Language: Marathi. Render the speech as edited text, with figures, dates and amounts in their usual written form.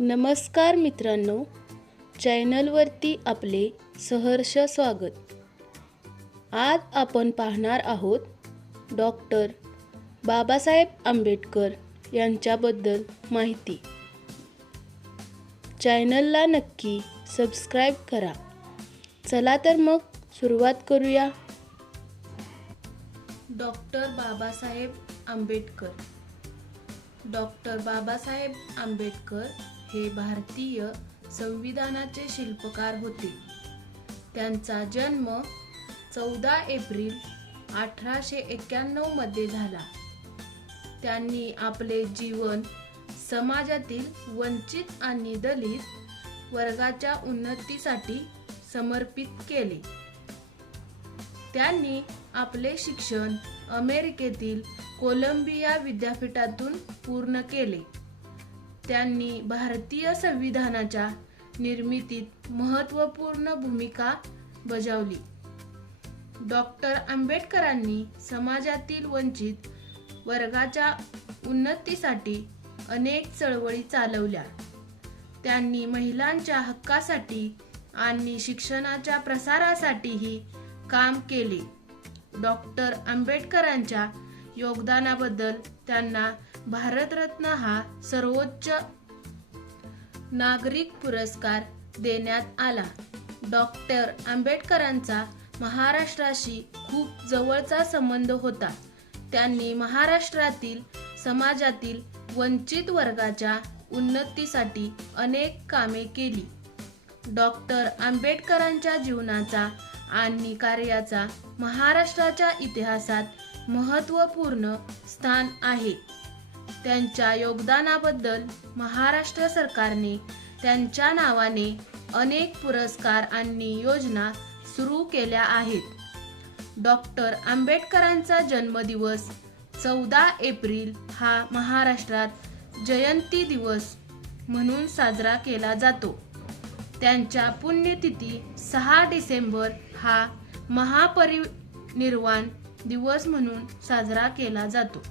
नमस्कार मित्रांनो, चॅनलवरती आपले सहर्ष स्वागत। आज आपण पाहणार आहोत डॉक्टर बाबासाहेब आंबेडकर यांच्याबद्दल माहिती। चॅनलला नक्की सबस्क्राइब करा। चला तर मग सुरुवात करूया। डॉक्टर बाबासाहेब आंबेडकर। डॉक्टर बाबासाहेब आंबेडकर हे भारतीय संविधानाचे शिल्पकार होते। त्यांचा जन्म 14 एप्रिल 1891 मध्ये झाला। त्यांनी आपले जीवन समाजातील वंचित आणि दलित वर्गाच्या उन्नतीसाठी समर्पित केले। त्यांनी आपले शिक्षण अमेरिकेतील कोलंबिया विद्यापीठातून पूर्ण केले। त्यांनी भारतीय संविधानाच्या निर्मितीत महत्त्वपूर्ण भूमिका बजावली। डॉक्टर आंबेडकरांनी समाजातील वंचित वर्गाच्या उन्नतीसाठी अनेक चळवळी चालवल्या। त्यांनी महिलांच्या हक्कासाठी आणि शिक्षणाच्या प्रसारासाठीही काम केले। डॉक्टर आंबेडकरांच्या योगदानाबद्दल त्यांना भारतरत्न हा सर्वोच्च नागरिक पुरस्कार देण्यात आला। डॉक्टर आंबेडकरांचा महाराष्ट्राशी खूप जवळचा संबंध होता। त्यांनी महाराष्ट्रातील समाजातील वंचित वर्गाच्या उन्नतीसाठी अनेक कामे केली। डॉक्टर आंबेडकरांच्या जीवनाचा आणि कार्याचा महाराष्ट्राच्या इतिहासात महत्त्वपूर्ण स्थान आहे। त्यांच्या योगदानाबद्दल महाराष्ट्र सरकारने त्यांच्या नावाने अनेक पुरस्कार आणि योजना सुरू केल्या आहेत। डॉक्टर आंबेडकरांचा जन्मदिवस 14 एप्रिल हा महाराष्ट्रात जयंती दिवस म्हणून साजरा केला जातो। त्यांच्या पुण्यतिथी 6 डिसेंबर हा महापरिनिर्वाण दिवस म्हणून साजरा केला जातो।